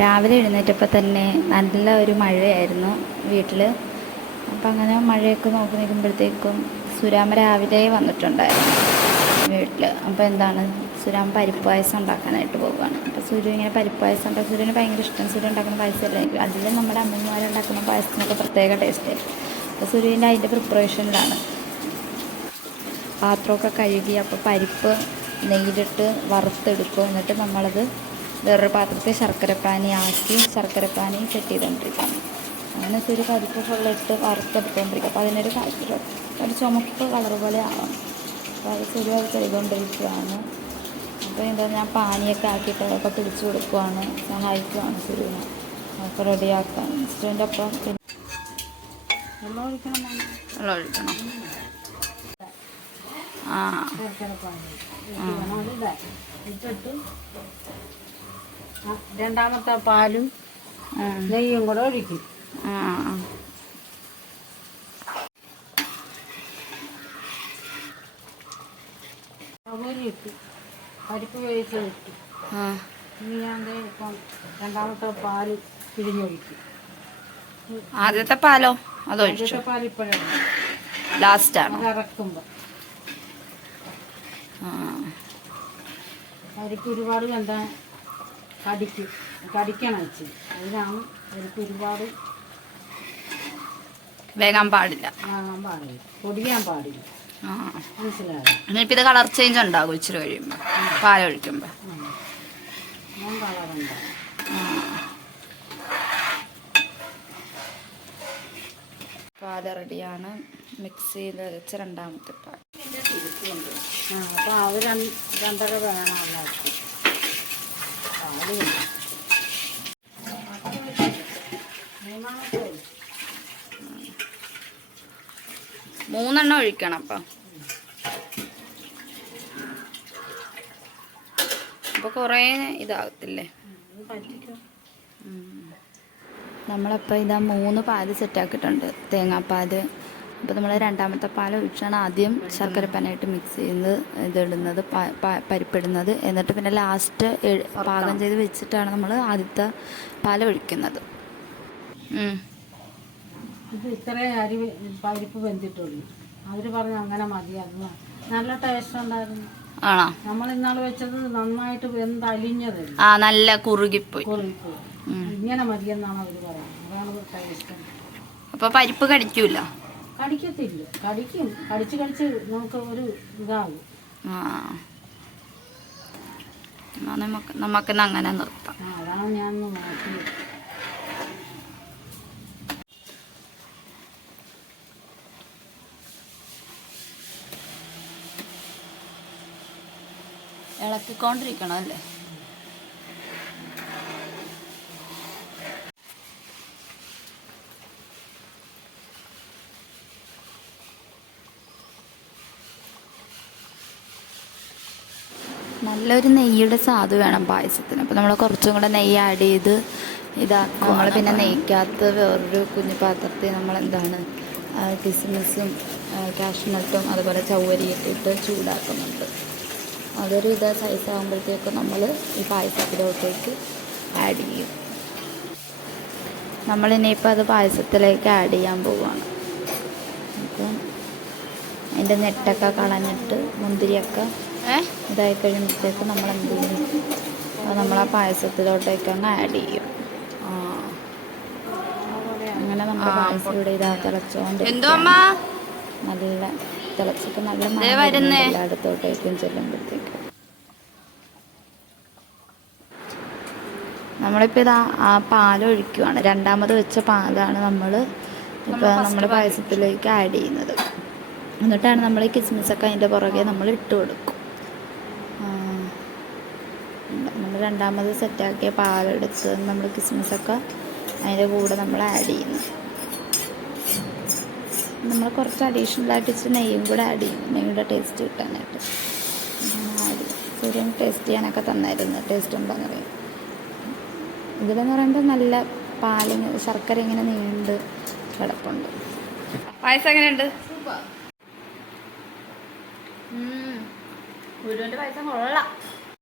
രാവിലെ എഴുന്നേറ്റപ്പോൾ തന്നെ നല്ല ഒരു മഴയായിരുന്നു വീട്ടിൽ. അപ്പം അങ്ങനെ മഴയൊക്കെ നോക്കി നിൽക്കുമ്പോഴത്തേക്കും സുരാമ രാവിലെ വന്നിട്ടുണ്ടായിരുന്നു വീട്ടിൽ. അപ്പോൾ എന്താണ്, സുരാമ പരിപ്പ് പായസം ഉണ്ടാക്കാനായിട്ട് പോവുകയാണ്. അപ്പോൾ സുരു ഇങ്ങനെ പരിപ്പ് പായസം ഉണ്ടാക്കി, സുരുവിന് ഭയങ്കര ഇഷ്ടം. സുരു ഉണ്ടാക്കുന്ന പായസമല്ലേ, അതിൽ നമ്മുടെ അമ്മമാരുണ്ടാക്കുന്ന പായസത്തിനൊക്കെ പ്രത്യേക ടേസ്റ്റായിരുന്നു. അപ്പോൾ സുരുവിൻ്റെ അതിൻ്റെ പ്രിപ്പറേഷനിലാണ്. പാത്രമൊക്കെ കഴുകി, അപ്പോൾ പരിപ്പ് നെയ്യിലിട്ട് വറുത്തെടുക്കും. എന്നിട്ട് നമ്മളത് വേറൊരു പാത്രത്തിൽ ശർക്കരപ്പാനി ആക്കി ശർക്കരപ്പാനി സെറ്റ് ചെയ്തുകൊണ്ടിരിക്കുകയാണ്. അങ്ങനെ ഒരു പരിപ്പ് ഫുള്ളിട്ട് വറുത്തെടുത്തുകൊണ്ടിരിക്കുക. അപ്പോൾ അതിനൊരു ചുമപ്പ് കളർ പോലെ ആവണം. അപ്പോൾ അത് സുരു അത് ചെയ്തുകൊണ്ടിരിക്കുകയാണ്. അപ്പോൾ എന്താ, ഞാൻ പാനിയൊക്കെ ആക്കിയിട്ട് അതൊക്കെ പിടിച്ചു കൊടുക്കുവാണ്, സഹായിക്കുവാണ് സുരുവിനെ അതൊക്കെ റെഡിയാക്കാൻ. സുരുവിൻ്റെ ഒപ്പം വെള്ളം ഒഴിക്കണം. രണ്ടാമത്തെ പാലും നെയ്യും കൂടെ ഒഴിക്കും. ഇട്ട് പരിപ്പ് വേവിച്ച് ഇട്ടു. ഇനി ഞാൻ ഇപ്പം രണ്ടാമത്തെ പാല് പിഴിഞ്ഞൊഴിക്കും. ആദ്യത്തെ പാലോ? ആദ്യത്തെ പാൽ ഇപ്പോഴാണ് ലാസ്റ്റാണ് ഇറക്കുമ്പോൾ. പരിപ്പ് ഒരുപാട് എന്താ കടിക്കണം വെച്ച്, അതിനാണ് പരിപ്പ് ഒരുപാട് വേഗാൻ പാടില്ല, പൊടിയാൻ പാടില്ല. മനസ്സിലായോ? ഇനിയിപ്പോൾ ഇത് കളർ ചേഞ്ച് ഉണ്ടാകും ഇച്ചിരി കഴിയുമ്പോൾ, പാലൊഴിക്കുമ്പോൾ. ഞാൻ കളറുണ്ട്. പാല് റെഡിയാണ്. മിക്സ് ചെയ്ത് വെച്ച രണ്ടാമത്തെ പാൽ. അപ്പോൾ അത് രണ്ടര വേണം എല്ലാവർക്കും. മൂന്നെണ്ണം ഒഴിക്കണം. അപ്പോൾ കുറേ ഇതാകത്തില്ലേ? നമ്മളപ്പോൾ ഇതാ 3 പാല് സെറ്റാക്കിയിട്ടുണ്ട്, തേങ്ങാപ്പാൽ. അപ്പോൾ നമ്മൾ രണ്ടാമത്തെ പാൽ ഒഴിച്ചാണ് ആദ്യം ശർക്കരപ്പാനായിട്ട് മിക്സ് ചെയ്യുന്നത്, ഇതിടുന്നത്, പരിപ്പിടുന്നത്. എന്നിട്ട് പിന്നെ ലാസ്റ്റ് പാകം ചെയ്ത് വെച്ചിട്ടാണ് നമ്മൾ ആദ്യത്തെ പാൽ ഒഴിക്കുന്നത്. ഇത് ഇത്രയും അരി പരിപ്പ് വെന്തിട്ടുള്ളൂ. അവർ പറഞ്ഞു അങ്ങനെ മതി. അത് നല്ല ടേസ്റ്റ് ഉണ്ടായിരുന്നു. ആണോ? നമ്മൾ ഇന്നാൾ വെച്ചത് നന്നായിട്ട് വെന്തലിഞ്ഞത്, നല്ല കുറുകിപ്പോയി. ഇങ്ങനെ മതിയെന്നാണ് അവർ പറയുന്നത്. അതാണ് ടേസ്റ്റ്. അപ്പോൾ പരിപ്പ് കടിക്കൂല? കടിക്കത്തില്ല, കടിക്കും. കടിച്ച് നമുക്ക് ഒരു ഇതാകും. നമുക്കിന്ന് അങ്ങനെ നിർത്താം. അതാണ് ഞാൻ നോക്കിയത്. ഇളക്കിക്കൊണ്ടിരിക്കണം അല്ലേ? നല്ലൊരു നെയ്യുടെ സ്വാദ് വേണം പായസത്തിന്. അപ്പോൾ നമ്മൾ കുറച്ചും കൂടെ നെയ്യ് ആഡ് ചെയ്ത് ഇതാക്കും. നമ്മൾ പിന്നെ നെയ്ക്കകത്ത് വേറൊരു കുഞ്ഞു പാത്രത്തിൽ നമ്മളെന്താണ് കിസ്മിസും കാഷ്നട്ടും അതുപോലെ ചവ്വരിയൊക്കെ ഇട്ട് ചൂടാക്കുന്നുണ്ട്. അതൊരു സൈസ് ആകുമ്പോഴത്തേക്കും നമ്മൾ ഈ പായസത്തിലോട്ടേക്ക് ആഡ് ചെയ്യും. നമ്മളിനിയിപ്പോൾ അത് പായസത്തിലേക്ക് ആഡ് ചെയ്യാൻ പോവുകയാണ്. അപ്പം അതിൻ്റെ നെട്ടൊക്കെ കളഞ്ഞിട്ട് മുന്തിരിയൊക്കെ ഇതായി കഴിയുമ്പോഴത്തേക്ക് നമ്മൾ എന്ത് ചെയ്യും, അത് നമ്മൾ ആ പായസത്തിലോട്ടേക്ക് അങ്ങ് ആഡ് ചെയ്യും. അങ്ങനെ നമ്മുടെ പായസം ഇവിടെ ഇതാ തിളച്ചുകൊണ്ട് നല്ല തിളച്ചിട്ട് നല്ല അടുത്തോട്ടേക്കും ചെല്ലുമ്പോഴത്തേക്കും നമ്മളിപ്പോൾ ഇതാ ആ പാലൊഴിക്കുകയാണ്. രണ്ടാമത് വെച്ച പാലാണ് ഇപ്പോൾ നമ്മുടെ പായസത്തിലേക്ക് ആഡ് ചെയ്യുന്നത്. എന്നിട്ടാണ് നമ്മൾ ഈ കിസ്മിസൊക്കെ അതിൻ്റെ പുറകെ നമ്മൾ ഇട്ട് കൊടുക്കും. നമ്മൾ രണ്ടാമത് സെറ്റാക്കിയ പാലെടുത്ത് നമ്മൾ കിസ്മിസൊക്കെ അതിൻ്റെ കൂടെ നമ്മൾ ആഡ് ചെയ്യുന്നു. നമ്മൾ കുറച്ച് അഡീഷണലായിട്ട് ഇച്ചിരി നെയ്യും കൂടെ ആഡ് ചെയ്യും, നെയ്യുടെ ടേസ്റ്റ് കിട്ടാനായിട്ട്. ശരിയും ടേസ്റ്റ് ചെയ്യാനൊക്കെ തന്നായിരുന്നു. ടേസ്റ്റ് ഉണ്ടോയെന്ന് പറയും. ഇതിലെന്ന് പറയുമ്പോൾ നല്ല ശർക്കര ഇങ്ങനെ നീണ്ട് കിടപ്പുണ്ട്. പായസം എങ്ങനെയുണ്ട്? ഗുരുവിൻ്റെ പായസം കൊള്ളാം.